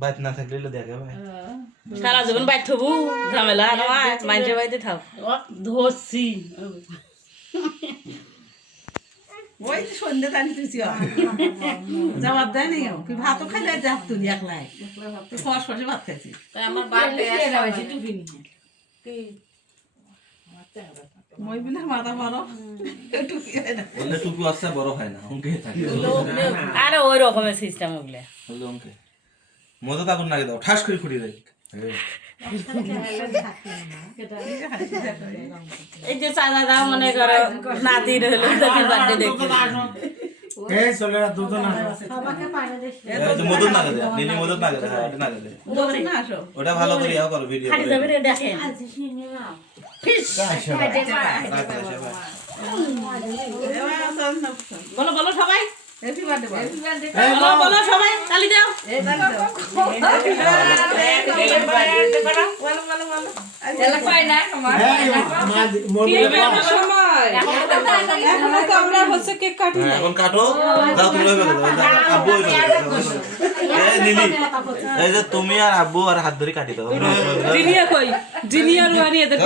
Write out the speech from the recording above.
বাইত না থাকলে দেখে ভাই সারা জীবন বাইর থবু ঝামেলা নয় মানুষের বাড়িতে থাক ধরছি ওই সন্ধ্যে টানি তুই জবাব দেয় নি তুই ভাতও খাইলে যাক তুই একলাই তুই ফস ফসে ভাত খাইছিস তাই আমার বাড়ি টুপি নিয়ে মই বিলে মাথা মারো টুকি হয় না বললে টুপি আসছে বড় হয় না অঙ্কে থাকে আরে ওই রকমের সিস্টেম ওগুলো বললে অঙ্কে মজা তাকুন নাগে দাও ঠাস করে ফুটিয়ে দেয় এই যে চাঁদা দাও মনে করো নাতির হলো তোকে বার্থডে দেখতে এই চলে দুটো না মদত না দে নিনি মদত না দে ওটা না দে দৌড়ে না আসো ওটা ভালো করে ইয়া করো ভিডিও খালি যাবে রে দেখেন বলো বলো সবাই হ্যাপি বার্থডে বলো বলো সবাই তালি দাও এই বার্থডে বলো বলো বলো এলা পাই না আমার আমরা হচ্ছে কেক কাটি না এখন কাটো যাও তুমি লইবে আব্বু এই নিনি এই যে তুমি আর আব্বু আর হাত ধরে কাটি দাও জিনিয়া কই জিনিয়া রুহানি এদের